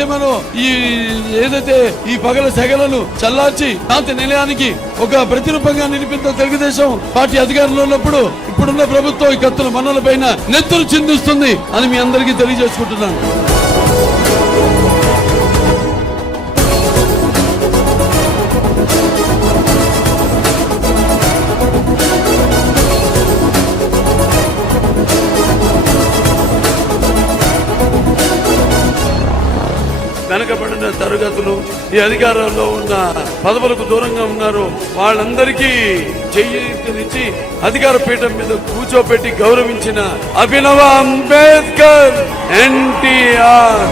సీమను ఈ ఏదైతే ఈ పగల సెగలను చల్లార్చి శాంతి నిలయానికి ఒక ప్రతిరూపంగా నిలిపిన తెలుగుదేశం పార్టీ అధికారంలో ఉన్నప్పుడు ఇప్పుడున్న ప్రభుత్వం ఈ కత్తుల మన్నుల పైన నెత్తులు చిందిస్తుంది అని మీ అందరికీ తెలియజేసుకుంటున్నాను. వెనకబడిన తరగతులు ఈ అధికారంలో ఉన్న పదవులకు దూరంగా ఉన్నారు. వాళ్ళందరికీ చెయ్యినిచ్చి అధికార పీఠం మీద కూర్చోపెట్టి గౌరవించిన అభినవ అంబేద్కర్ ఎన్టీఆర్.